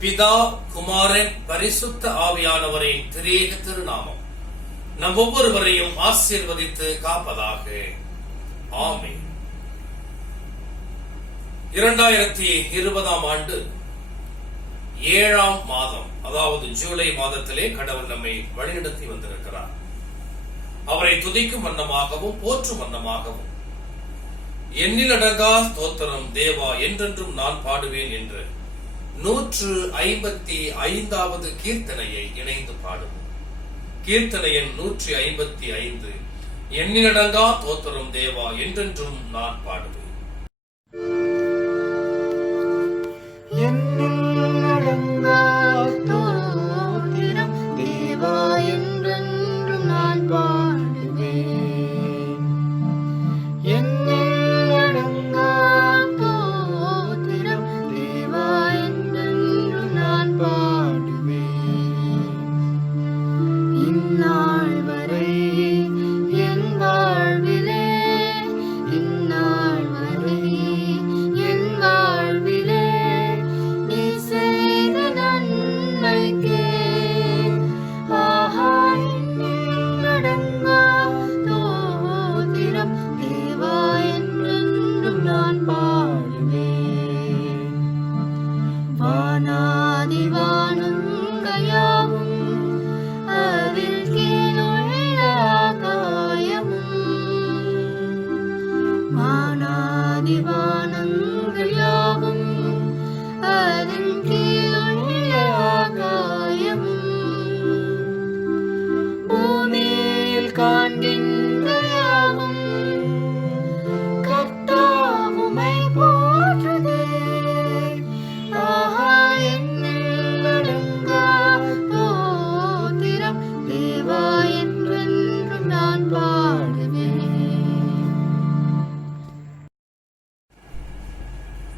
பிதா, குமாரன், பரிசுத்த ஆவியானவரின் திரியேக திருநாமம் நம் ஒவ்வொருவரையும் ஆசீர்வதித்து காப்பதாக. ஆமென். 2020 ஆண்டு 7ஆம் மாதம், அதாவது ஜூலை மாதத்திலே கடவுள் நம்மை வழிநடத்தி வந்திருக்கிறார். அவரை துதிக்கும் வண்ணமாகவும் போற்றும் வண்ணமாகவும் எண்ணிலடங்கா ஸ்தோத்திரம் தேவா என்றென்றும் நான் பாடுவேன் என்று 155வது கீர்த்தனையை இணைந்து பாடுவோம். கீர்த்தனை எண் 155, எண்ணிலடங்கா ஸ்தோத்திரம் தேவா என்றென்றும் நான் பாடுவேன்.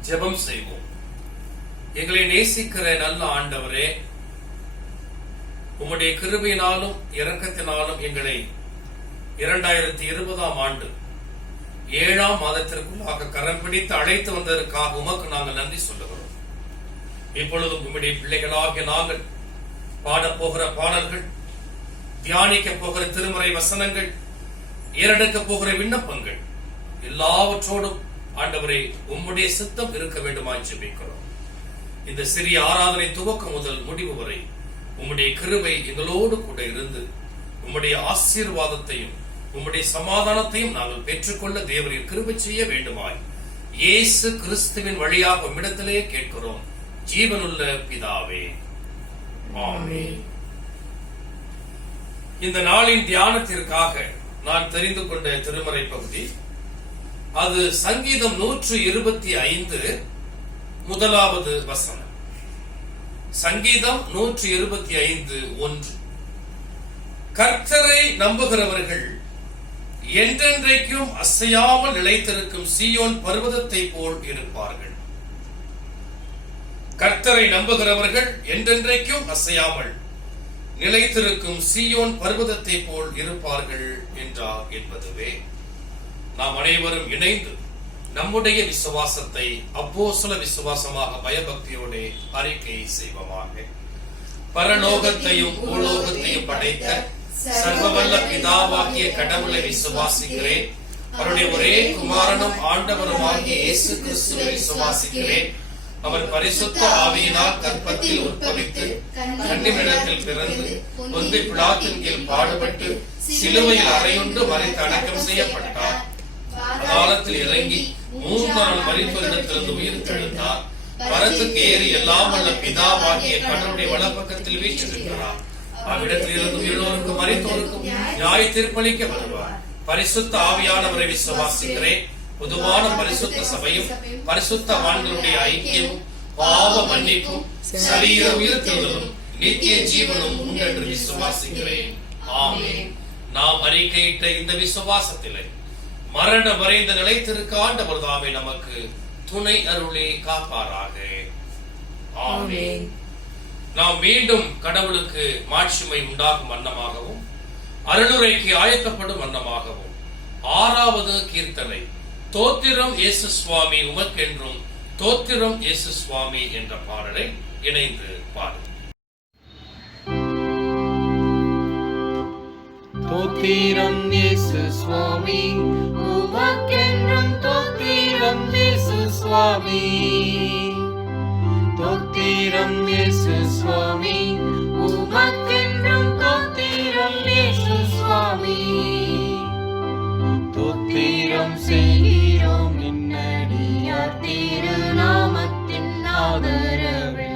ஜெபம் செய்வோம். எங்களை நேசிக்கிற நல்ல ஆண்டவரே, உம்முடைய கிருபையினாலும் இரக்கத்தினாலும் எங்களை 2020 ஆண்டு 7ஆம் மாதத்திற்குள்ளாக கரம் பிடித்து அழைத்து வந்ததற்காக உமக்கு நாங்கள் நன்றி சொல்லுகிறோம். இப்பொழுதும் உம்முடைய பிள்ளைகளாகிய நாங்கள் பாடப்போகிற பாடல்கள், தியானிக்க போகிற திருமறை வசனங்கள், ஏறெடுக்க போகிற விண்ணப்பங்கள் எல்லாவற்றோடும் ஆண்டவரே உம்முடைய சித்தம் இருக்க வேண்டுமாய் ஜெபிக்கிறோம். இந்த சிறிய ஆராதனை துவக்கம் முதல் முடிவு வரை உம்முடைய கிருபை எங்களோடு கூட இருந்து உம்முடைய ஆசீர்வாதத்தையும் உம்முடைய சமாதானத்தையும் நாங்கள் பெற்றுக்கொள்ள தேவரின் கிருபை செய்ய வேண்டுமாய் இயேசு கிறிஸ்துவின் வழியாக உம்மிடத்திலே கேட்கிறோம், ஜீவனுள்ள பிதாவே. ஆமென். இந்த நாளின் தியானத்திற்காக நான் தெரிந்து கொண்ட திருமறை பகுதி, அது சங்கீதம் 125 முதலாவது வசனம். சங்கீதம் 125:1. கர்த்தரை நம்புகிறவர்கள் என்றென்றைக்கும் அசையாமல் நிலைத்திருக்கும் சீயோன் பர்வதத்தை போல் இருப்பார்கள். கர்த்தரை நம்புகிறவர்கள் என்றென்றைக்கும் அசையாமல் நிலைத்திருக்கும் சீயோன் பர்வதத்தை போல் இருப்பார்கள் என்றார் என்பதுவே. நாம் அனைவரும் இணைந்து நம்முடைய விசுவாசத்தை அப்போஸ்தல விசுவாசமாக பயபக்தியோடு அறிக்கை செய்வோமாக. பரலோகத்தையும் பூலோகத்தையும் படைத்த சர்வவல்ல பிதாவாகிய கடவுளை விசுவாசிக்கிறேன். அவருடைய ஒரே குமாரனும் ஆண்டவருமாகிய இயேசு கிறிஸ்துவை விசுவாசிக்கிறேன். அவர் பரிசுத்த ஆவியினால் கர்ப்பத்தில் உற்பவித்து கன்னிமிடத்தில் பிறந்து பொந்து பிலாத்தின் கீழ் பாடுபட்டு சிலுவையில் அறையுண்டு மரித்து அடக்கம் செய்யப்பட்டார். காலத்தில் இறங்கி 3 நாள் மரித்தோரிடத்திலிருந்து உயிர் தெழுந்தார். பரத்துக்கு ஏறி எல்லாம் வல்ல பிதாவாகிய கடவுளுடைய வலப்பக்கத்தில் வீற்றிருக்கிறார். அவ்விடத்தில் இருந்து உயிரோருக்கும் மரித்தோருக்கும் நியாய தீர்ப்பளிக்க வருவார். பரிசுத்த ஆவியானவரை விசுவாசிக்கிறேன். பொதுவான பரிசுத்த சபையும் பரிசுத்தவான்களுடைய ஐக்கியமும் பாவ மன்னிப்பும் சரீர உயிர்த்தெழுதலும் நித்திய ஜீவனும் உண்டென்று விசுவாசிக்கிறேன். ஆமென். நாம் அறிக்கையிட்ட இந்த விசுவாசத்திலே மரண வரைந்த நிலைத்திருக்க ஆண்டவர் தாமே நமக்கு துணை அருளே காப்பாராக. ஆமென். நாம் மீண்டும் கடவுளுக்கு மாட்சிமை உண்டாகும் வண்ணமாகவும் அருளுரைக்கு ஆயத்தப்படும் வண்ணமாகவும் 6வது கீர்த்தனை, தோத்திரம் இயேசு சுவாமி உமக்கென்றும் தோத்திரம் இயேசு சுவாமி என்ற பாடலை இணைந்து பாடும். தோத்திரம் இயேசு சுவாமி, உமக்கென்றும் தோத்திரம் இயேசு சுவாமி. தோத்திரம் இயேசு சுவாமி, உமக்கென்றும் தோத்திரம் இயேசு சுவாமி. தோத்திரம் செய்கிறோம் நின்னடியார் திருநாமத்தின் ஆதரவில்.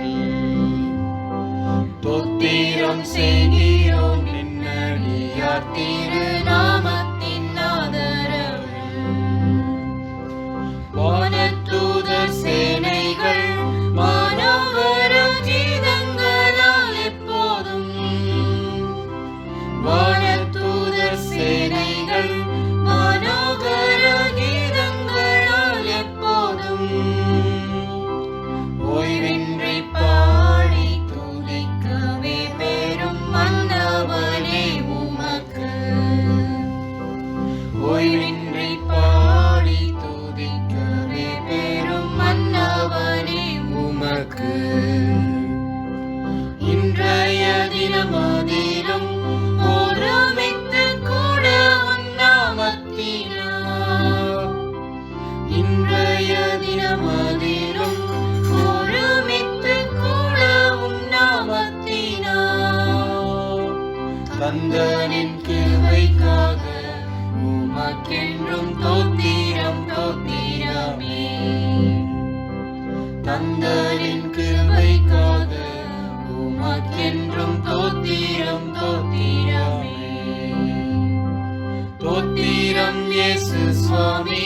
தோத்திரம் செய்கிறோம் நின்னடியார் திருநாமத்தின் ஆதரவில். வானதூதர் சேனைகள் மானவர கீதங்களால் எப்போதும். வானதூதர் சேனைகள் மானவர கீதங்களால் எப்போதும். ஓய்வின்றி பாடி துதிக்கவே பெரும் மன்னவனே உமக்கு. ஓய்வின்றி பாடி துதிக்கவே பெரும் மன்னவனே உமக்கு. இன்றைய தினமதிலும் ஒருமித்து கூட உன்னாமத்தினார். இன்றைய தினமதிலும் ஒருமித்து கூட உன்னாமத்தினார். தந்தனின் கிருபைக்காக உமக்கென்றும் தோத்திரம் தோத்திரமே. தந்தனின் கிருபைக்காக உமக்கென்றும் தோத்திரம் தோத்திரமே. தோத்திரம் இயேசு சுவாமி,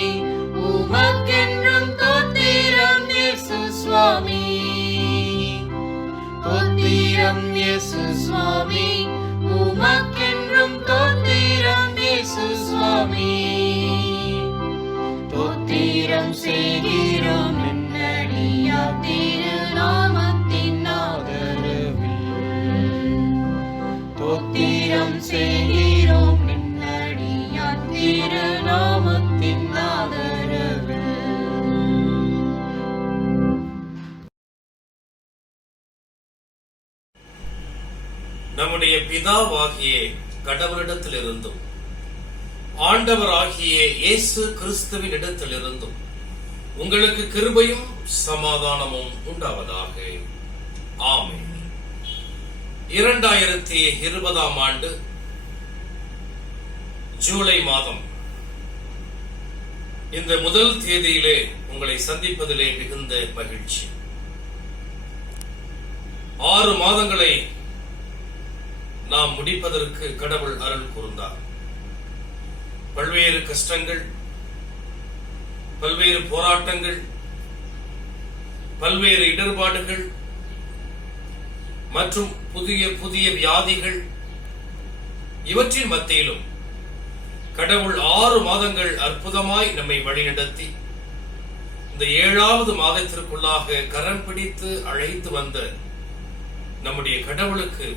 உமக்கென்றும் தோத்திரம் இயேசு சுவாமி. தோத்திரம் இயேசு சுவாமி, உமக்கென்றும் தோத்திரம் இயேசு சுவாமி. தோத்திரம் செய்கிறோம் நின்னடியார் திருநாமத்தின் ஆதரவில். தோத்திரம் செய்கிறோம் நின்னடியார் திருநாமத்தின் ஆதரவில். நம்முடைய பிதாவாகிய கடவுளிடத்திலிருந்தும் ஆண்டவராகிய இயேசு கிறிஸ்துவின் இடத்திலிருந்தும் உங்களுக்கு கிருபையும் சமாதானமும் உண்டாவதாக. ஆமென். 2020 ஆண்டு ஜூலை மாதம் இந்த முதல் தேதியிலே உங்களை சந்திப்பதிலே மிகுந்த மகிழ்ச்சி. 6 மாதங்களை நாம் முடிப்பதற்கு கடவுள் அருள் கூர்ந்தார். பல்வேறு கஷ்டங்கள், பல்வேறு போராட்டங்கள், பல்வேறு இடர்பாடுகள் மற்றும் புதிய புதிய வியாதிகள், இவற்றின் மத்தியிலும் கடவுள் 6 மாதங்கள் அற்புதமாய் நம்மை வழிநடத்தி இந்த 7வது மாதத்திற்குள்ளாக கரம் பிடித்து அழைத்து வந்த நம்முடைய கடவுளுக்கு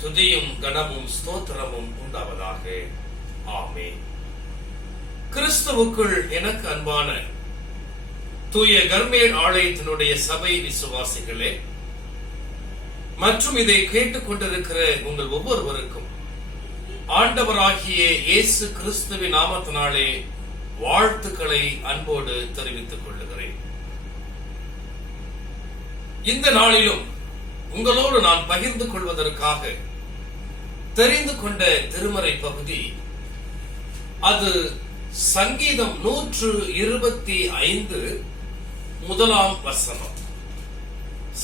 துதியும் கனமும் ஸ்தோத்திரமும் உண்டாவதாக. ஆமென். கிறிஸ்துவுக்குள் எனக்கு அன்பான தூய கர்மேல் ஆலயத்தினுடைய சபை விசுவாசிகளே மற்றும் இதை கேட்டுக் கொண்டிருக்கிற உங்கள் ஒவ்வொருவருக்கும் ஆண்டவராகிய இயேசு கிறிஸ்துவின் நாமத்தினாலே வாழ்த்துக்களை அன்போடு தெரிவித்துக் கொள்ளுகிறேன். இந்த நாளிலும் உங்களோடு நான் பகிர்ந்து கொள்வதற்காக தெரிந்து கொண்ட திருமறை பகுதி அது சங்கீதம் 125 முதலாம் வசனம்.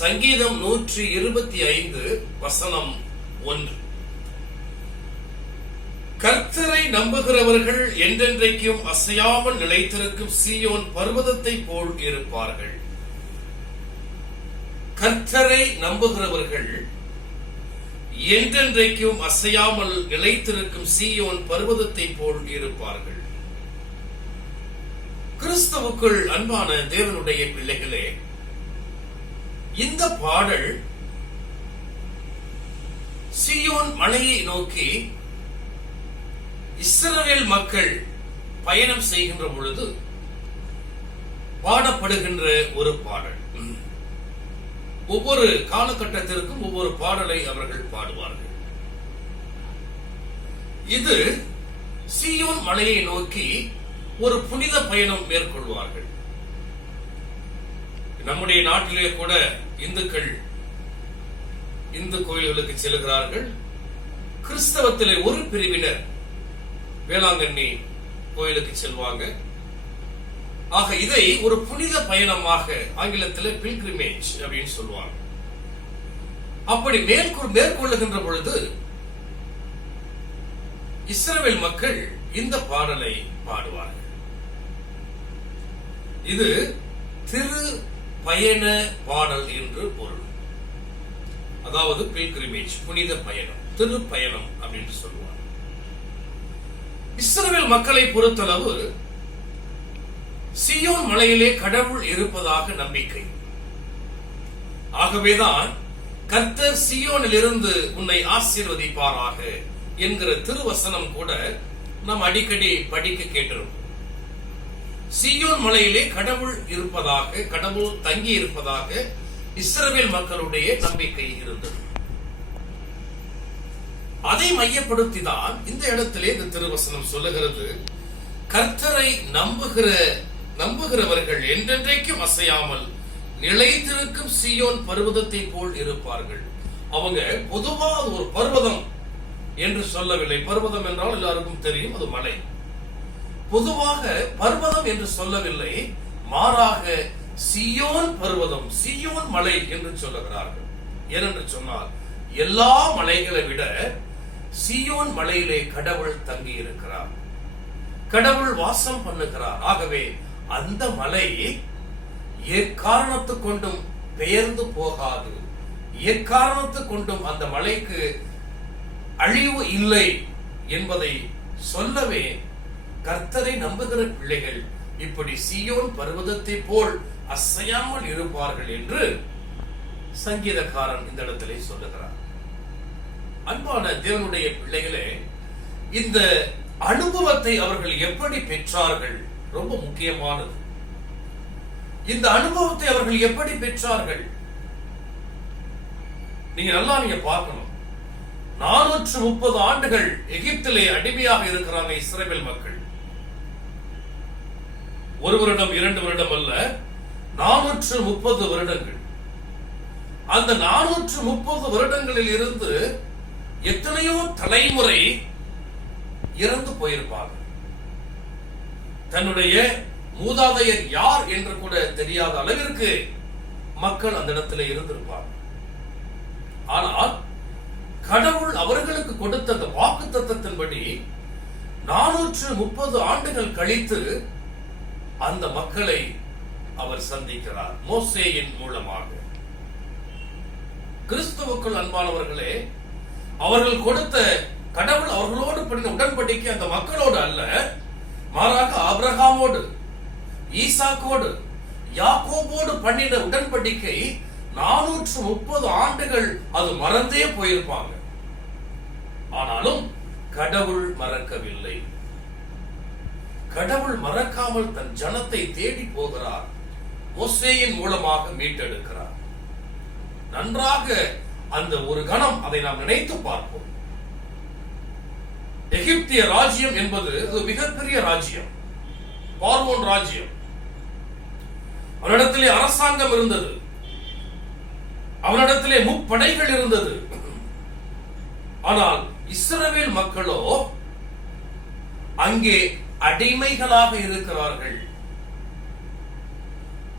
சங்கீதம் 125 வசனம் 1. கர்த்தரை நம்புகிறவர்கள் என்றென்றைக்கும் அசையாமல் நிலைத்திருக்கும் சீயோன் பர்வதத்தை போல் இருப்பார்கள். கர்த்தரை நம்புகிறவர்கள் என்றென்றைக்கும் அசையாமல் நிலைத்திருக்கும் சீயோன் பர்வதத்தை போல் இருப்பார்கள். கிறிஸ்துவுக்குள் அன்பான தேவனுடைய பிள்ளைகளே, இந்த பாடல் சீயோன் மலையை நோக்கி இஸ்ரவேல் மக்கள் பயணம் செய்கின்ற பொழுது பாடப்படுகின்ற ஒரு பாடல். ஒவ்வொரு காலகட்டத்திற்கும் ஒவ்வொரு பாடலை அவர்கள் பாடுவார்கள். இது சீயோன் மலையை நோக்கி ஒரு புனித பயணம் மேற்கொள்வார்கள். நம்முடைய நாட்டிலே கூட இந்துக்கள் இந்து கோயில்களுக்கு செல்கிறார்கள். கிறிஸ்தவத்திலே ஒரு பிரிவினர் வேளாங்கண்ணி கோயிலுக்கு செல்வாங்க. ஆக இதை ஒரு புனித பயணமாக ஆங்கிலத்தில் பில்கிரிமேஜ் அப்படின்னு சொல்லுவாங்க. அப்படி மேற்கொள்ளுகின்ற பொழுது இஸ்ரவேல் மக்கள் இந்த பாடலை பாடுவார்கள். இது திரு பயண பாடல் என்று பொருள். அதாவது பில்கிரிமேஜ் புனித பயணம், திரு பயணம் அப்படின்னு சொல்லுவாங்க. இஸ்ரவேல் மக்களை பொறுத்தளவு சீயோன் மலையிலே கடவுள் இருப்பதாக நம்பிக்கை. ஆகவேதான் கர்த்தர் சீயோனில் இருந்து உன்னை ஆசீர்வதிப்பாராக என்கிற திருவசனம் கூட நாம் அடிக்கடி படிக்க கேட்டிருப்போம். சீயோன் மலையிலே கடவுள் இருப்பதாக, கடவுள் தங்கி இருப்பதாக இஸ்ரவேல் மக்களுடைய நம்பிக்கை இருந்தது. அதை மையப்படுத்திதான் இந்த இடத்திலே இந்த திருவசனம் சொல்லுகிறது, கர்த்தரை நம்புகிறவர்கள் என்றென்றைக்கும் அசையாமல் நிலைத்திருக்கும் சீயோன் பர்வதத்தை போல் இருப்பார்கள். அவங்க பொதுவா ஒரு பர்வதம் என்று சொல்லவில்லை. பர்வதம் என்றால் எல்லாருக்கும் தெரியும், அது மலை. பொதுவாக பர்வதம் என்று சொல்லவில்லை, மாறாக சீயோன் பர்வதம், சீயோன் மலை என்று சொல்லுகிறார்கள். ஏனென்று சொன்னால் எல்லா மலைகளை விட சீயோன் மலையிலே கடவுள் தங்கி இருக்கிறார், கடவுள் வாசம் பண்ணுகிறார். ஆகவே அந்த மலை எக்காரணத்து கொண்டும் பெயர்ந்து போகாது, எக்காரணத்து கொண்டும் அந்த மலைக்கு அழிவு இல்லை என்பதை சொல்லவே கர்த்தரை நம்புகிற பிள்ளைகள் இப்படி சீயோன் பர்வதத்தை போல் அசையாமல் இருப்பார்கள் என்று சங்கீதக்காரன் இந்த இடத்திலே சொல்லுகிறார். அன்பான தேவனுடைய பிள்ளைகளே, இந்த அனுபவத்தை அவர்கள் எப்படி பெற்றார்கள் ரொம்ப முக்கியமானது. இந்த அனுபவத்தை அவர்கள் எப்படி பெற்றார்கள் நீங்க பார்க்கணும். 430 ஆண்டுகள் எகிப்திலே அடிமையாக இருக்கிறாங்க இஸ்ரவேல் மக்கள். ஒரு வருடம் 2 வருடம் அல்ல, 430 வருடங்கள். அந்த 430 வருடங்களில் இருந்து எத்தனையோ தலைமுறை இறந்து போயிருப்பாங்க. தன்னுடைய மூதாதையர் யார் என்று கூட தெரியாத அளவிற்கு மக்கள் அந்த இடத்துல இருந்திருப்பாங்க. ஆனால் கடவுள் அவர்களுக்கு கொடுத்த அந்த வாக்குத்தத்தத்தின்படி 430 ஆண்டுகள் கழித்து அந்த மக்களை அவர் சந்திக்கிறார் மோசேயின் மூலமாக. கிறிஸ்துவுக்குள் அன்பானவர்களே, அவர்கள் கொடுத்த கடவுள் அவர்களோடு பண்ணின உடன்படிக்கை அந்த மக்களோடு அல்ல, மாறாக ஆபிரகாமோடு, ஈசாக்கோடு, யாக்கோபோடு பண்ணின உடன்படிக்கை 430 ஆண்டுகள் அது மறந்தே போயிருப்பாங்க. ஆனாலும் கடவுள் மறக்கவில்லை. கடவுள் மறக்காமல் தன் ஜனத்தை தேடி போகிறார், மோசேயின் மூலமாக மீட்டெடுக்கிறார். நன்றாக அந்த ஒரு கணம் அதை நாம் நினைத்து பார்ப்போம். எகிப்திய ராஜ்யம் என்பது மிகப்பெரிய ராஜ்யம், பார்வோன் ராஜ்யம். அவனிடத்திலே அரசாங்கம் இருந்தது, அவனிடத்திலே முப்படைகள் இருந்தது. ஆனால் இஸ்ரவேல் மக்களோ அங்கே அடிமைகளாக இருக்கிறார்கள்.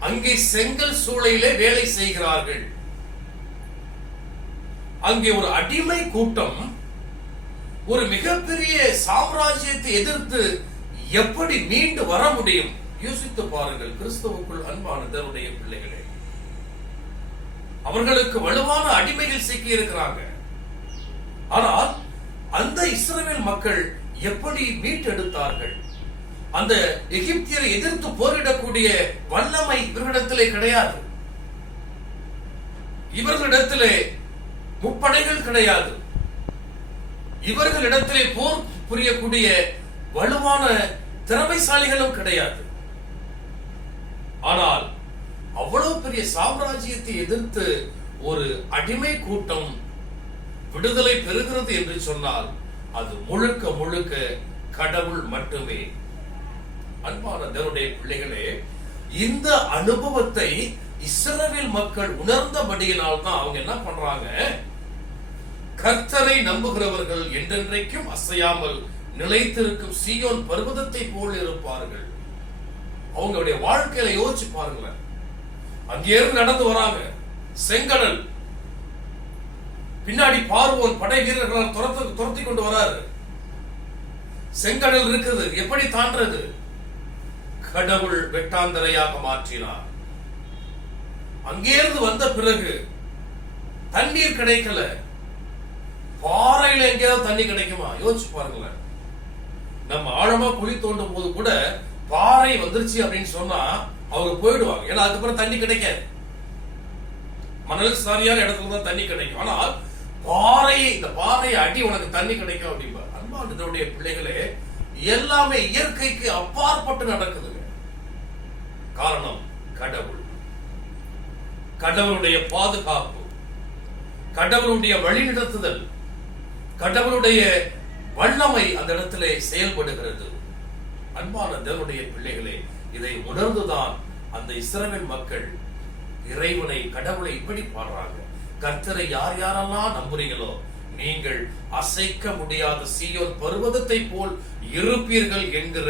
அங்கே செங்கல் சூளையிலே வேலை செய்கிறார்கள். அங்கே ஒரு அடிமை கூட்டம் ஒரு மிகப்பெரிய சாம்ராஜ்யத்தை எதிர்த்து எப்படி மீண்டு வர முடியும்? யோசித்து பாருங்கள் கிறிஸ்துவுக்குள் அன்பான தேவனுடைய பிள்ளைகளே. அவர்களுக்கு வலுவான அடிமைகள் சிக்கி இருக்கிறாங்க. ஆனால் அந்த இஸ்ரவேல் மக்கள் எப்படி மீட்டெடுத்தார்கள்? அந்த எகிப்தியரை எதிர்த்து போரிடக்கூடிய வல்லமை இவர்களிடத்திலே கிடையாது. இவர்களிடத்திலே முப்படைகள் கிடையாது. இவர்களிடத்திலே போர் புரியக்கூடிய வலுவான திறமைசாலிகளும் கிடையாது. ஆனால் அவ்வளவு பெரிய சாம்ராஜ்யத்தை எதிர்த்து ஒரு அடிமை கூட்டம் விடுதலை பெறுகிறது என்று சொன்னால் அது முழுக்க முழுக்க கடவுள் மட்டுமே. அன்பான தேவனுடைய பிள்ளைகளே, இந்த அனுபவத்தை இஸ்ரவேல் மக்கள் உணர்ந்தபடியினால் தான் அவங்க என்ன பண்றாங்க, கர்த்தரை நம்புகிறவர்கள் என்றென்றைக்கும் அசையாமல் நிலைத்திருக்கும் சீயோன் பர்வதத்தை போல் இருப்பார்கள். அவங்களுடைய வாழ்க்கையில யோசிச்சு பாருங்களேன். அங்கே நடந்து வராங்க, செங்கடல் பின்னாடி பார்வோன் படை வீரர்களால் துரத்தி கொண்டு வராரு. செங்கடல் இருக்குது, எப்படி தாண்டது? கடவுள் வெட்டாந்தரையாக மாற்றினார். அங்கேருந்து வந்த பிறகு தண்ணீர் கிடைக்கல. பாறையில எங்கேயாவது தண்ணி கிடைக்குமா? யோசிச்சு பாருங்களேன். நம்ம ஆழமா குழி தோண்டும் போது கூட பாறை வந்துருச்சு அப்படின்னு சொன்னா அவங்க போயிடுவாங்க. ஏன்னா அதுக்கப்புறம் தண்ணி கிடைக்காது. மணல் சாரியான இடத்துல தான் தண்ணி கிடைக்கும். ஆனால் இந்த பாறையை அடி உனக்கு தண்ணி கிடைக்கும் அப்படின்பா. அன்பானுடைய பிள்ளைகளே, எல்லாமே இயற்கைக்கு அப்பாற்பட்டு நடக்குதுங்க. காரணம் கடவுள், கடவுளுடைய பாதுகாப்பு, கடவுளுடைய வழிநடத்துதல், கடவுளுடைய வல்லமை அந்த இடத்திலே செயல்படுகிறது. அன்பான தேவனுடைய பிள்ளைகளே, இதை உணர்ந்துதான் அந்த இஸ்ரவேல் மக்கள் இறைவனை, கடவுளை இப்படி பாடுறாங்க. கர்த்தரை யார் யாரெல்லாம் நம்புறீங்களோ நீங்கள் அசைக்க முடியாத சீயோன் பர்வதத்தை போல் இருப்பீர்கள் என்கிற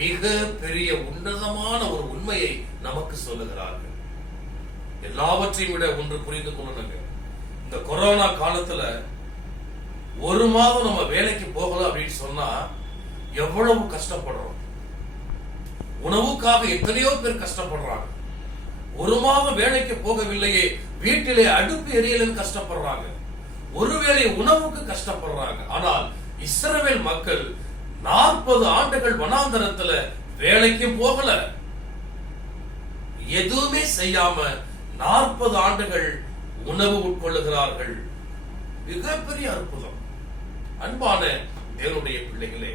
மிக பெரிய உன்னதமான ஒரு உண்மையை நமக்கு சொல்லுகிறார்கள். எல்லாவற்றையும் விட ஒன்று புரிந்து கொள்ளணுங்க. இந்த கொரோனா காலத்துல ஒரு மாதம் நம்ம வேலைக்கு போகல அப்படின்னு சொன்னா எவ்வளவு கஷ்டப்படுறோம். உணவுக்காக எத்தனையோ பேர் கஷ்டப்படுறாங்க. ஒரு மாதம் வேலைக்கு போகவில்லையே, வீட்டிலே அடுப்பு எரியலன்னு கஷ்டப்படுறாங்க. ஒருவேளை உணவுக்கு கஷ்டப்படுறாங்க. ஆனால் இஸ்ரவேல் மக்கள் 40 ஆண்டுகள் வனாந்தரத்துல வேலைக்கும் போகல, எதுவுமே செய்யாம 40 ஆண்டுகள் உணவு உட்கொள்ளுகிறார்கள். மிகப்பெரிய அற்புதம். அன்பான தேவனுடைய பிள்ளைகளே,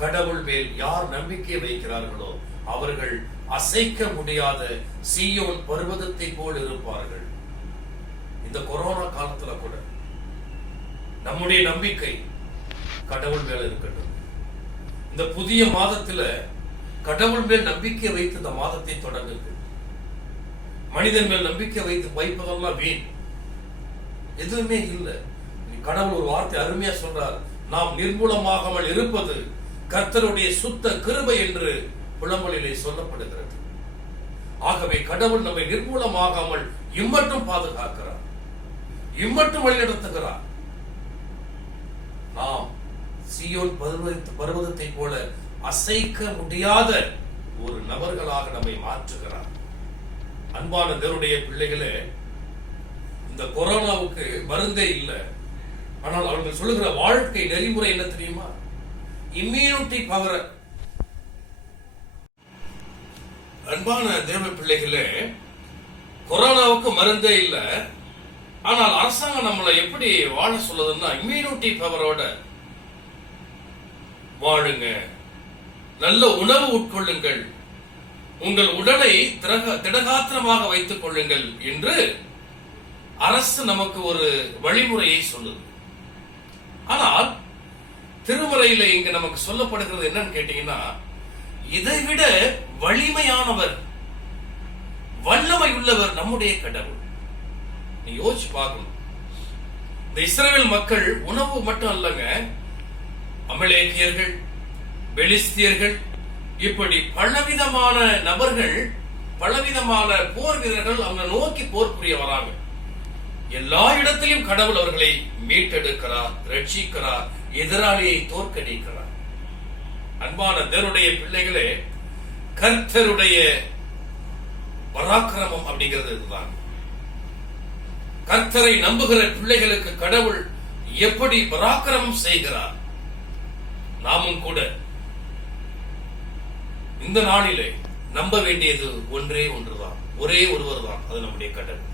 கடவுள் மேல் யார் நம்பிக்கை வைக்கிறார்களோ அவர்கள் அசைக்க முடியாத சீயோன் பர்வதத்தை போல் இருப்பார்கள். இந்த கொரோனா காலத்துல கூட நம்முடைய நம்பிக்கை கடவுள் மேல இருக்கட்டும். இந்த புதிய மாதத்துல கடவுள் மேல் நம்பிக்கை வைத்து இந்த மாதத்தை தொடங்குங்க. மனிதன் மேல் நம்பிக்கை வைப்பதெல்லாம் வீண், எதுவுமே இல்லை. கடவுள் ஒரு வார்த்தை அருமையா சொல்றார், நாம் நிர்மூலமாகாமல் இருப்பது கர்த்தருடைய சுத்த கிருபை என்று புலம்பலிலே சொல்லப்படுகிறது. ஆகவே கடவுள் நம்மை நிர்மூலமாகாமல் இம்மட்டும் பாதுகாக்கிறார், இம்மட்டும் வழிநடத்துகிறார். நாம் சீயோன் பர்வதத்தை போல அசைக்க முடியாத ஒரு நபர்களாக நம்மை மாற்றுகிறார். அன்பான தேவனுடைய பிள்ளைகளே, இந்த கொரோனாவுக்கு மருந்தே இல்லை. ஆனால் அவர்கள் சொல்லுகிற வாழ்க்கை நெறிமுறை என்ன தெரியுமா? Immunity power. அன்பான தேவ பிள்ளைகளே, கொரோனாவுக்கு மருந்தே இல்லை. ஆனால் அரசாங்கம் நம்மளை எப்படி வாழ சொல்லுதுன்னா, இம்யூனிட்டி பவரோட வாழுங்க, நல்ல உணவு உட்கொள்ளுங்கள், உங்கள் உடலை திடகாத்திரமாக வைத்துக் கொள்ளுங்கள் என்று அரசு நமக்கு ஒரு வழிமுறையை சொல்லுது. ஆனால் திருமறையில இங்க நமக்கு சொல்லப்படுகிறது என்னன்னு கேட்டீங்கன்னா, இதைவிட வலிமையானவர், வல்லமை உள்ளவர் நம்முடைய கடவுள். நீ யோசிச்சு பார்க்கணும். இந்த இஸ்ரவேல் மக்கள் உணவு மட்டும் அல்லங்க, அமலேக்கியர்கள், பெலிஸ்தியர்கள், இப்படி பலவிதமான நபர்கள், பலவிதமான போர் வீரர்கள் அவங்க நோக்கி போர் புரிய வராங்க. எல்லா இடத்திலும் கடவுள் அவர்களை மீட்டெடுக்கிறார், ரட்சிக்கிறார், எதிராளியை தோற்கடிக்கிறார். அன்பான தேவனுடைய பிள்ளைகளே, கர்த்தருடைய பராக்கிரமம் அப்படிங்கிறது இதுதான். கர்த்தரை நம்புகிற பிள்ளைகளுக்கு கடவுள் எப்படி பராக்கிரமம் செய்கிறார். நாமும் கூட இந்த நாளிலே நம்ப வேண்டியது ஒன்றே ஒன்றுதான், ஒரே ஒருவர் தான். அது நம்முடைய கடவுள்.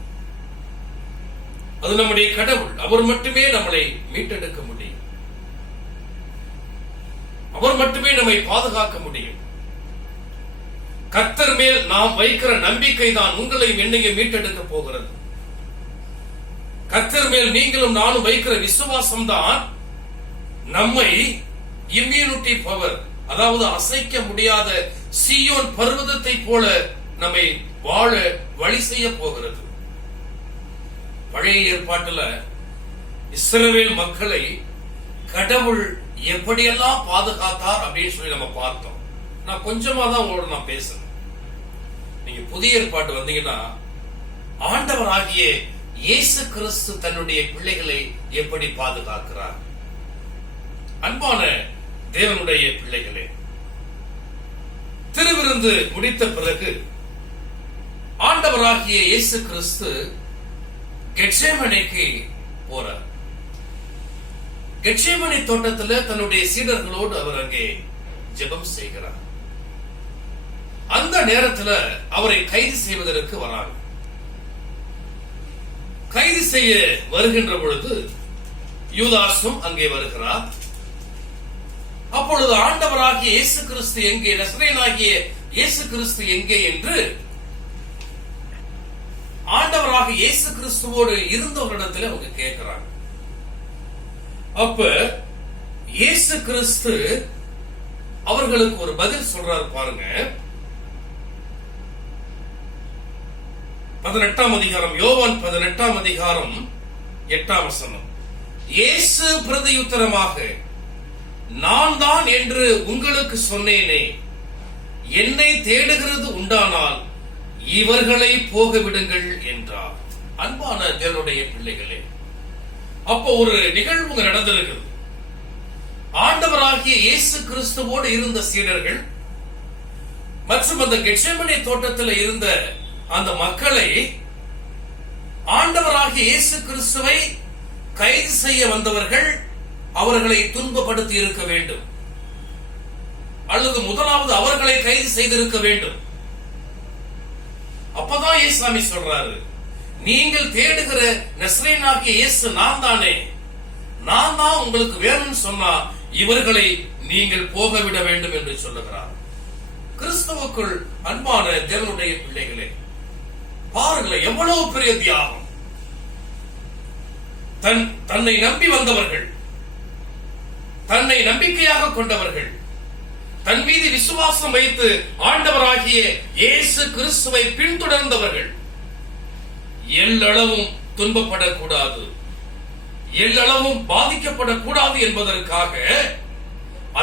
அது நம்முடைய கடவுள். அவர் மட்டுமே நம்மளை மீட்டெடுக்க முடியும். அவர் மட்டுமே நம்மை பாதுகாக்க முடியும். கர்த்தர் மேல் நாம் வைக்கிற நம்பிக்கை தான் உங்களையும் என்னையும் மீட்டெடுக்க போகிறது. கர்த்தர் மேல் நீங்களும் நானும் வைக்கிற விசுவாசம் தான் நம்மை இம்யூனிட்டி பவர், அதாவது அசைக்க முடியாத சீயோன் பர்வதத்தை போல நம்மை வாழ வழி செய்ய போகிறது. பழைய ஏற்பாட்டுல இஸ்ரவேல் மக்களை கடவுள் எப்படியெல்லாம் பாதுகாத்தார் அப்படின்னு சொல்லி நம்ம பார்த்தோம். நான் கொஞ்சமா தான் உங்களோட நான் பேசுறேன். நீங்க புதிய ஏற்பாட்டு வந்தீங்கன்னா ஆண்டவராகிய இயேசு கிறிஸ்து தன்னுடைய பிள்ளைகளை எப்படி பாதுகாக்கிறார். அன்பான தேவனுடைய பிள்ளைகளே, திருவிருந்து முடித்த பிறகு ஆண்டவராகிய இயேசு கிறிஸ்து கெத்சேமனேக்கு போறார். கெத்சேமனே தோட்டத்தில் தன்னுடைய சீடர்களோடு அவர் அங்கே ஜெபம் செய்கிறார். அந்த நேரத்தில் அவரை கைது செய்வதற்கு வராங்க. கைது செய்ய வருகின்ற பொழுது யூதாசும் அங்கே வருகிறார். அப்பொழுது ஆண்டவராகிய இயேசு கிறிஸ்து எங்கே, நசரேயனாகிய இயேசு கிறிஸ்து எங்கே என்று ஆண்டவராக இயேசு கிறிஸ்துவோடு இருந்தவரிடத்தில் அவங்க கேட்கிறாங்க. அப்ப இயேசு கிறிஸ்து அவர்களுக்கு ஒரு பதில் சொல்றாரு பாருங்க. 18ஆம் அதிகாரம், யோவான் 18ஆம் அதிகாரம் 8ஆம் வசனம். இயேசு பிரதியுத்தரமாக, நான் தான் என்று உங்களுக்கு சொன்னேனே, என்னை தேடுகிறது உண்டானால் இவர்களை போக விடுங்கள் என்றார். அன்பான தேவனுடைய பிள்ளைகளே, அப்போ ஒரு நிகழ்வு நடந்திருக்கிறது. ஆண்டவராகிய இயேசு கிறிஸ்துவோடு இருந்த சீடர்கள் மற்றும் அந்த கெத்சேமனே தோட்டத்தில் இருந்த அந்த மக்களை ஆண்டவராகிய இயேசு கிறிஸ்துவை கைது செய்ய வந்தவர்கள் அவர்களை துன்பப்படுத்தி இருக்க வேண்டும், அல்லது முதலாவது அவர்களை கைது செய்திருக்க வேண்டும். அப்பதான் இயேசுசாமி சொல்றாரு, நீங்கள் தேடுகிற நசரேயனாகிய இயேசு நான் தானே, நான் தான் உங்களுக்கு வேணும்னு சொன்னா இவர்களை நீங்கள் போக விட வேண்டும் என்று சொல்லுகிறார். கிறிஸ்துவுக்குள் அன்பான தேவனுடைய பிள்ளைகளே, பாருங்களேன் எவ்வளவு பெரிய தியாகம். தன்னை நம்பி வந்தவர்கள், தன்னை நம்பிக்கையாக கொண்டவர்கள், தன் மீது விசுவாசம் வைத்து ஆண்டவராகிய இயேசு கிறிஸ்துவை பின்தொடர்ந்தவர்கள் எல்லளவும் துன்பப்படக்கூடாது, எல்லளவும் பாதிக்கப்படக்கூடாது என்பதற்காக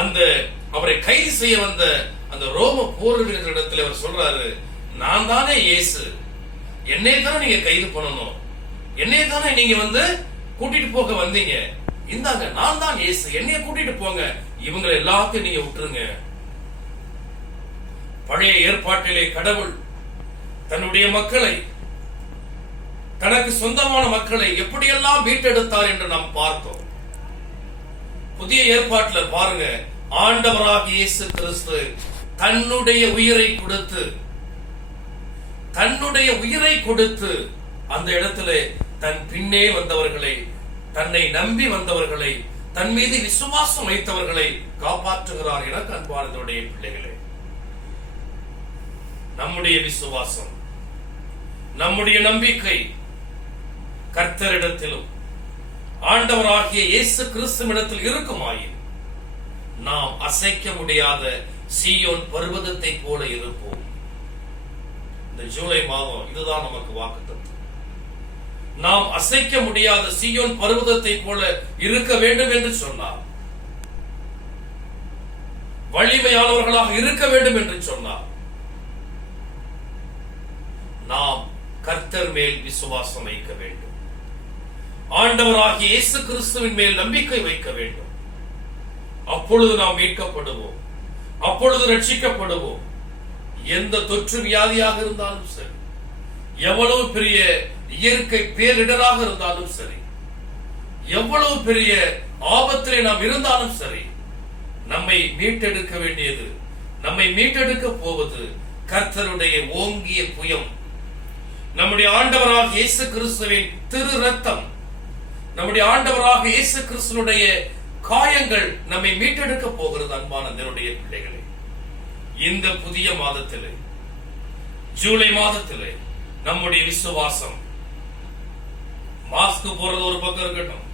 அந்த அவரை கைது செய்ய வந்த அந்த ரோம போர் வீரர்களிடத்தில் அவர் சொல்றாரு, நான் தானே இயேசு, என்னை தானே நீங்க கைது பண்ணணும், என்னை தானே நீங்க கூட்டிட்டு போக வந்தீங்க, இந்தாங்க நான் தான் இயேசு, என்னைய கூட்டிட்டு போங்க, இவங்க எல்லாத்தையும் நீங்க விட்டுருங்க. பழைய ஏற்பாட்டிலே கடவுள் தன்னுடைய மக்களை, தனக்கு சொந்தமான மக்களை எப்படியெல்லாம் மீட்டெடுத்தார் என்று நாம் பார்த்தோம். புதிய ஏற்பாட்டில் பாருங்க, ஆண்டவராகிய இயேசு கிறிஸ்து தன்னுடைய உயிரை கொடுத்து அந்த இடத்துல தன் பின்னே வந்தவர்களை, தன்னை நம்பி வந்தவர்களை, தன் மீது விசுவாசம் வைத்தவர்களை காப்பாற்றுகிறார். எனக்கு அன்பானதுடைய பிள்ளைகளே, நம்முடைய விசுவாசம், நம்முடைய நம்பிக்கை கர்த்தரிடத்திலும் ஆண்டவராகிய இயேசு கிறிஸ்துவிடத்தில் இருக்குமாயின் நாம் அசைக்க முடியாத சீயோன் பர்வதத்தை போல இருப்போம். இந்த ஜூலை மாதம் இதுதான் நமக்கு வாக்குத்தத்தம். நாம் அசைக்க முடியாத சீயோன் பர்வதத்தை போல இருக்க வேண்டும் என்று சொன்னார். வலிமையானவர்களாக இருக்க வேண்டும் என்று சொன்னார். நாம் கர்த்தர் மேல் விசுவாசம் வைக்க வேண்டும், ஆண்டவராகிய இயேசு கிறிஸ்துவின் மேல் நம்பிக்கை வைக்க வேண்டும். அப்பொழுது நாம் மீட்கப்படுவோம், அப்பொழுது ரட்சிக்கப்படுவோம். எந்த தொற்று வியாதியாக இருந்தாலும் சரி, எவ்வளவு பெரிய இயற்கை பேரிடராக இருந்தாலும் சரி, எவ்வளவு பெரிய ஆபத்திலே நாம் இருந்தாலும் சரி, நம்மை மீட்டெடுக்க வேண்டியது, நம்மை மீட்டெடுக்க போவது கர்த்தருடைய ஓங்கிய புயம், நம்முடைய ஆண்டவராக இயேசு கிறிஸ்துவின் திரு ரத்தம், நம்முடைய ஆண்டவராக இயேசு கிறிஸ்துனுடைய காயங்கள் நம்மை மீட்டெடுக்க போகிறது. அன்பான தேவனுடைய பிள்ளைகளே, இந்த புதிய மாதத்திலே, ஜூலை மாதத்திலே நம்முடைய விசுவாசம் மாஸ்க் போறது ஒரு பக்கம் இருக்கட்டும்,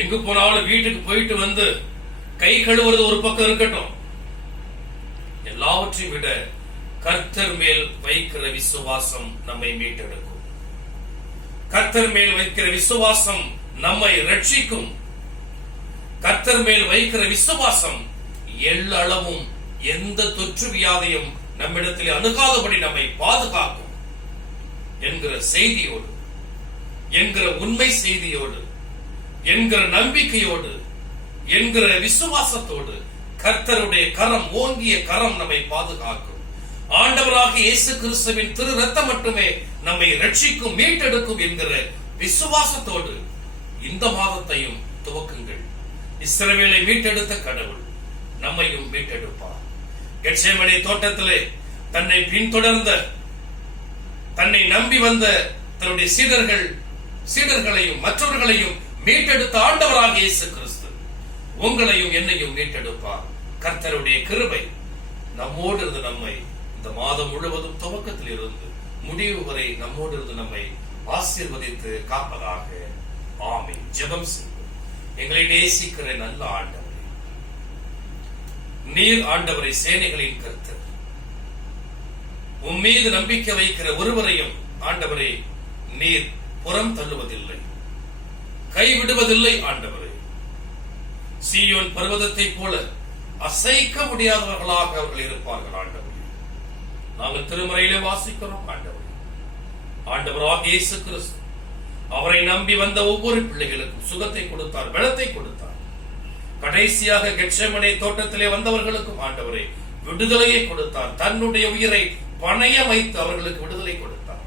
எங்கு போனாலும் வீட்டுக்கு போயிட்டு வந்து கை கழுவுறது ஒரு பக்கம் இருக்கட்டும், எல்லாவற்றையும் விட கர்த்தர் மேல் வைக்கிற விசுவாசம் நம்மை மீட்டெடுக்கும். கர்த்தர் மேல் வைக்கிற விசுவாசம் நம்மை ரட்சிக்கும். கர்த்தர் மேல் வைக்கிற விசுவாசம் எல்லளவும் எந்த தொற்று வியாதியும் நம்மிடத்தில் அணுகாதபடி நம்மை பாதுகாக்கும் என்கிற செய்தியோடு, என்கிற உண்மை செய்தியோடு, என்கிற நம்பிக்கையோடு, என்கிற விசுவாசத்தோடு கர்த்தருடைய கரம், ஓங்கிய கரம் நம்மை பாதுகாக்கும். ஆண்டவராக இயேசு கிறிஸ்துவின் திரு ரத்தம் மட்டுமே நம்மை ரட்சிக்கும், மீட்டெடுக்கும் என்கிற விசுவாசத்தோடு இந்த மாதத்தையும் துவக்குங்கள். இஸ்ரவேலை மீட்டெடுத்த கடவுள் நம்மையும் மீட்டெடுப்பார். கெத்செமனே தோட்டத்திலே தன்னை பின்தொடர்ந்த, தன்னை நம்பி வந்த தன்னுடைய சீடர்களையும் மற்றவர்களையும் மீட்டெடுத்த ஆண்டவராக இயேசு கிறிஸ்து உங்களையும் என்னையும் மீட்டெடுப்பார். கர்த்தருடைய கிருபை நம்மோடு இருந்து நம்மை இந்த மாதம் முழுவதும் துவக்கத்தில் இருந்து முடிவு வரை நம்மோடு இருந்து நம்மை ஆசீர்வதித்து காப்பதாக. ஆமென். ஜெபம் செய்வோம். எங்களை நேசிக்கிற நல்ல ஆண்டவரே, நீர் ஆண்டவரை சேனைகளின் கர்த்தர். உம்மீது நம்பிக்கை வைக்கிற ஒருவரையும் ஆண்டவரே நீர் புறம் தள்ளுவதில்லை, கைவிடுவதில்லை. ஆண்டவரே, சீயோன் பர்வதத்தை போல அசைக்க முடியாதவர்களாக அவர்கள் இருப்பார்கள். ஆண்டவரே, நாங்கள் திருமறையிலே வாசிக்கிறோம். ஆண்டவராக இயேசு கிறிஸ்து அவரை நம்பி வந்த ஒவ்வொரு பிள்ளைகளுக்கும் சுகத்தை கொடுத்தார், பலத்தை கொடுத்தார். கடைசியாக கெத்செமனே தோட்டத்திலே வந்தவர்களுக்கும் ஆண்டவரே விடுதலையை கொடுத்தார். தன்னுடைய உயிரை பணைய வைத்து அவர்களுக்கு விடுதலை கொடுத்தார்.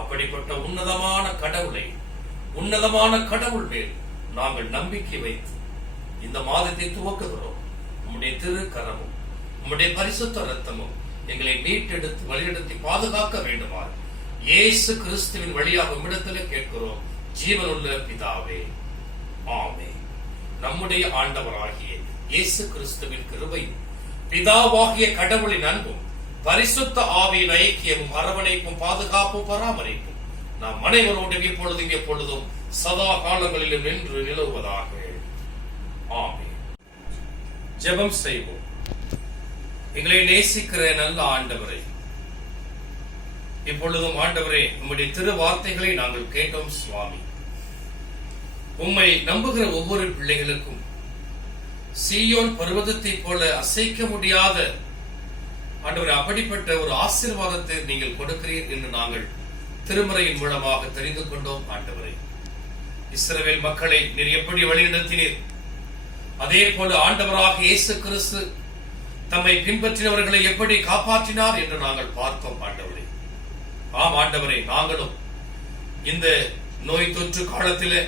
அப்படிப்பட்ட உன்னதமான கடவுளை, உன்னதமான கடவுள் மேல் நாங்கள் நம்பிக்கை வைத்து இந்த மாதத்தை துவக்குகிறோம். உம்முடைய திருக்கரமும் உம்முடைய பரிசுத்த ரத்தமும் எங்களை மீட்டெடுத்து வழிநடத்தி பாதுகாக்க வேண்டுமாறு இயேசு கிறிஸ்துவின் வழியாக உம்மிடத்தில் கேட்கிறோம், ஜீவனுள்ள பிதாவே. ஆமென். நம்முடைய ஆண்டவராகிய இயேசு கிறிஸ்துவின் கிருபையும் பிதாவாகிய கடவுளின் அன்பும் பரிசுத்த ஆவியின் ஐக்கியமும் அரவணைப்பும் பாதுகாப்பும் பராமரிப்பும் நாம் அனைவரோடும் இப்பொழுதும் எப்பொழுதும் சதா காலங்களிலும் நின்று நிலவுவதாக. ஆமென். ஜெபம் செய்வோம். எங்களை நேசிக்கிற நல்ல ஆண்டவரே, இப்பொழுதும் ஆண்டவரே உம்முடைய திரு வார்த்தைகளை நாங்கள் கேட்டோம். சுவாமி, உம்மை நம்புகிற ஒவ்வொரு பிள்ளைகளுக்கும் சீயோன் பர்வதத்தை போல அசைக்க முடியாத ஆண்டவரே அப்படிப்பட்ட ஒரு ஆசீர்வாதத்தை நீங்கள் கொடுக்கிறீர் என்று நாங்கள் திருமறையின் மூலமாக தெரிந்து கொண்டோம். ஆண்டவரே, இஸ்ரவேல் மக்களை நீர் எப்படி வழிநடத்தினீர், அதே போல ஆண்டவராக இயேசு கிறிஸ்து தம்மை பின்பற்றினவர்களை எப்படி காப்பாற்றினார் என்று நாங்கள் பார்த்தோம். ஆண்டவரே, ஆம் ஆண்டவரே, நாங்களும் இந்த நோய் தொற்று காலத்திலே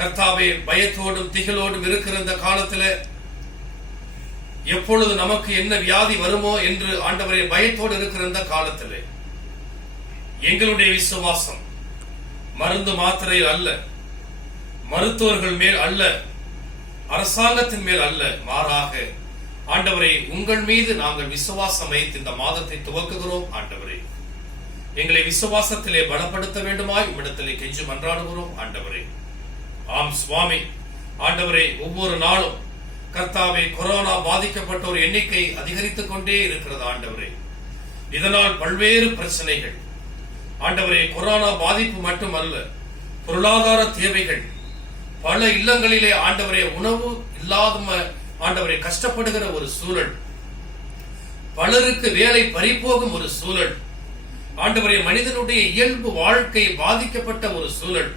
கர்த்தாவே பயத்தோடும் திகிலோடும் இருக்கிற இந்த காலத்திலே எப்பொழுது நமக்கு என்ன வியாதி வருமோ என்று ஆண்டவரே பயத்தோடு இருக்கிற இந்த காலத்திலே எங்களுடைய விசுவாசம் மருந்து மாத்திரையில் அல்ல, மருத்துவர்கள் மேல் அல்ல, அரசாங்கத்தின் மேல் அல்ல, மாறாக ஆண்டவரே உங்கள் மீது நாங்கள் விசுவாசம் வைத்து இந்த மாதத்தை துவக்குகிறோம். ஆண்டவரே, எங்களை விசுவாசத்திலே பலப்படுத்த வேண்டுமாய் உம்மிடத்திலே கெஞ்சி மன்றாடுகிறோம். ஆண்டவரே, ஆம் சுவாமி, ஆண்டவரே ஒவ்வொரு நாளும் கர்த்தாவே கொரோனா பாதிக்கப்பட்டோர் எண்ணிக்கை அதிகரித்துக் கொண்டே இருக்கிறது. ஆண்டவரே, இதனால் பல்வேறு பிரச்சனைகள், ஆண்டவரே கொரோனா பாதிப்பு மட்டுமல்ல, பொருளாதார தேவைகள், பல இல்லங்களிலே ஆண்டவரே உணவு இல்லாத ஆண்டவரை கஷ்டப்படுகிற ஒரு சூழல், பலருக்கு வேலை பறிபோகும் ஒரு சூழல், ஆண்டவரே மனிதனுடைய இயல்பு வாழ்க்கை பாதிக்கப்பட்ட ஒரு சூழல்,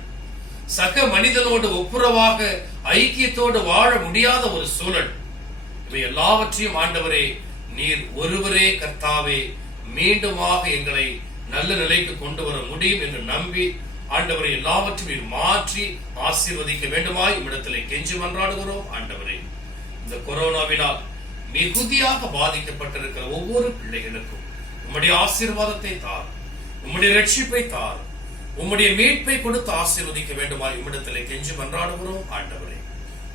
சக மனிதனோடு ஒப்புரவாக ஐக்கியத்தோடு வாழ முடியாத ஒரு சூழல், இவை எல்லாவற்றையும் ஆண்டவரே நீர் ஒருவரே கர்த்தாவே மீண்டுமாக எங்களை நல்ல நிலைக்கு கொண்டு வர முடியும் என்று நம்பி ஆண்டவரை எல்லாவற்றையும் மாற்றி ஆசீர்வதிக்க வேண்டுமாய் இவ்விடத்திலே கெஞ்சி மன்றாடுகிறோம். ஆண்டவரே, இந்த கொரோனாவினால் மிகுதியாக பாதிக்கப்பட்டிருக்கிற ஒவ்வொரு பிள்ளைகளுக்கும் உம்முடைய ஆசீர்வாதத்தை தார், உம்முடைய ரட்சிப்பை தார், உம்முடைய மீட்பை கொடுத்து ஆசீர்வதிக்க வேண்டுமாய் இவ்விடத்திலே கெஞ்சி மன்றாடுகிறோம். ஆண்டவரே,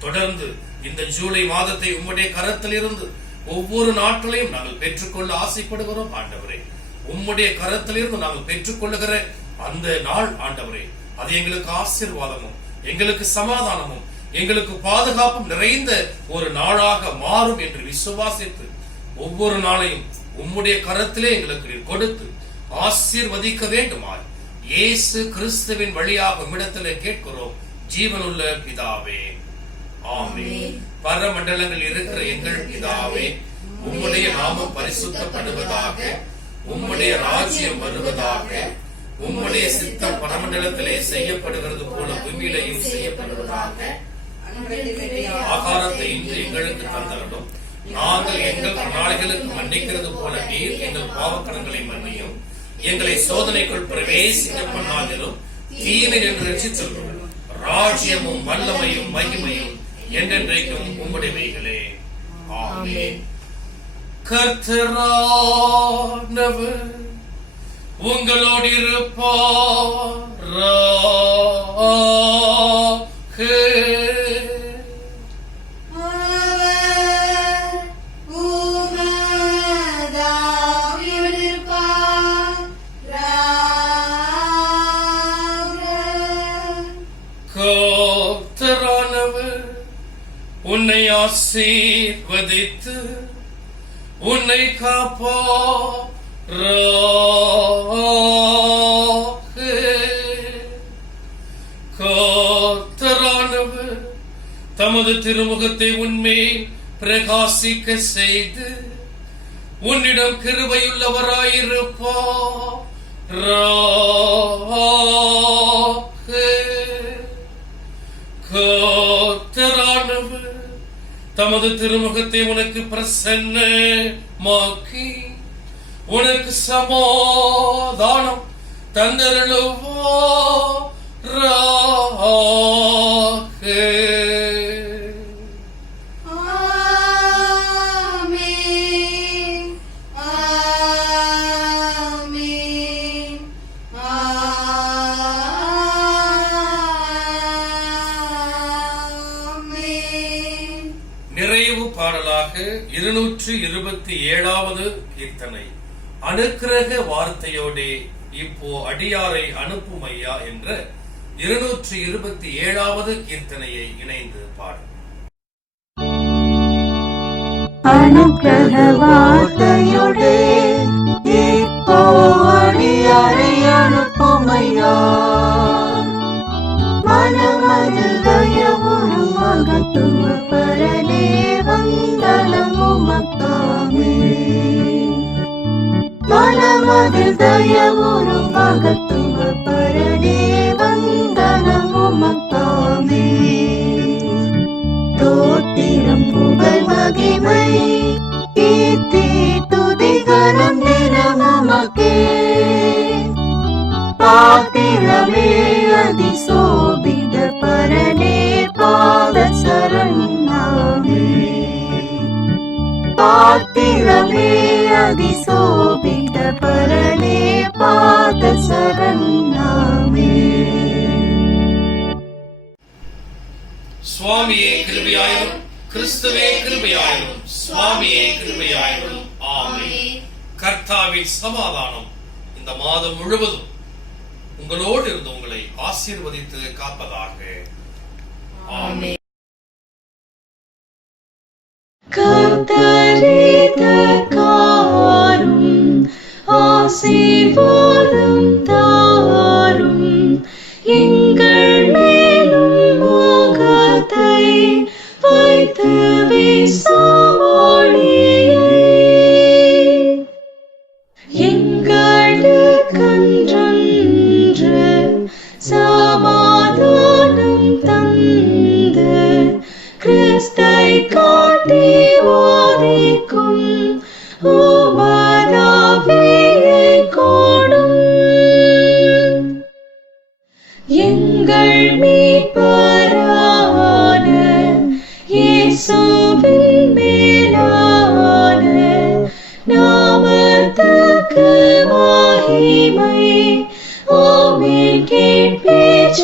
தொடர்ந்து இந்த ஜூலை மாதத்தை உம்முடைய கரத்தில் இருந்து ஒவ்வொரு நாட்களையும் நாங்கள் பெற்றுக்கொள்ள ஆசைப்படுகிறோம். ஆண்டவரே, உம்முடைய கரத்திலிருந்து நாங்கள் பெற்றுக்கொள்ளுகிற அந்த நாள் ஆண்டவரே, அது எங்களுக்கு ஆசீர்வாதமும் எங்களுக்கு சமாதானமும் எங்களுக்கு பாதுகாப்பும் நிறைந்த ஒரு நாளாக மாறும் என்று விசுவாசித்து ஒவ்வொரு நாளையும் உம்முடைய கரத்திலே எங்களுக்கு நீர் கொடுத்து ஆசீர்வதிக்க வேண்டுமாய் இயேசு கிறிஸ்துவின் வழியாக உம்மிடத்திலே கேட்கிறோம் ஜீவனுள்ள பிதாவே, ஆமென். பரமண்டலங்கள் இருக்கிற எங்கள் பிதாவே, உம்முடைய நாமம் பரிசுத்தப்படுவதாக, உம்முடைய ராஜ்யம் வருவதாக, உம்முடைய சித்தம் பரமண்டலத்திலே செய்யப்படுகிறது போல பூமியிலேயும் செய்யப்படுவதாக. ஆகாரத்தை இன்று எங்களுக்கு தந்தரணும். நாங்கள் எங்கள் கடனாளிகளுக்கு மன்னிக்கிறது போல நீர் எங்கள் பாவக்கடன்களை மன்னியும். எங்களை சோதனைக்குள் பிரவேசிக்க பண்ணாதிலும் தீமை என்று ரட்சித்தருளும். ராஜ்யமும் வல்லமையும் மகிமையும் என்றென்றைக்கும் உம்முடையவைகளே, ஆமென். கர்த்தரானவர் உங்களோடு இருப்பாராக. கர்த்தரானவர் உன்னை ஆசீர்வதித்து உன்னை காப்பாராக. கர்த்தரானவர் தமது திருமுகத்தை உன்மேல் பிரகாசிக்க செய்து உன்னிடம் கிருபையுள்ளவராயிருப்பாராக. கர்த்தரானவர் தமது திருமுகத்தை உனக்கு பிரசன்னமாக்கி உனக்கு சமாதானம் தந்தருளுவாராக. ஆமென், ஆமென், ஆமென். நிறைவு பாடலாக 227வது கீர்த்தனை. அனுக்கிரக வார்த்தையோடே இப்போ அடியாரை அனுப்பும் ஐயா என்ற 227வது கீர்த்தனையை இணைந்து பாடும். அனுக்கிரக வார்த்தையோடே இப்போ அடியாரை அனுப்பும் ஐயா. மனமதில் தயவுறும் மகத்துவ பரனே வந்தனம் உமக்காமே. மனமதில் தயவுறும் மகத்துவ பரனே வந்தனம் உமக்காமே. தோத்திரம் புகழ் மகிமை கீர்த்தி துதிகரம் தினம் உமக்கே. பாத்திரமே அதிசோபித பரனே பாத சரணாமே. பாத்திரமே அதிசோபித பரனே பாத சரணாமே. சுவாமியே கிருபையாயிரும், கிறிஸ்துவே கிருபையாயிரும், சுவாமியே கிருபையாயிரும். ஆமென். கர்த்தாவின் சமாதானம் இந்த மாதம் முழுவதும் உங்களோடு இருந்து உங்களை ஆசீர்வதித்து காப்பதாக. ஆமென். கர்த்தரேதக்காரும் ஆசீர்வாதம் தாரும். எங்கள் மேலும் முகத்தை வைத்து வீசும் ஒளியை எங்களுக்கென்று சமாதானம் தந்து கிறிஸ்தை காட்டி ஓதிக்கும் உமதாவியை கொடும். எங்கள் மீட்பரான இயேசுவின் மேலான நாமத்துக்கு மகிமை. ஆமென். கேட்பேன்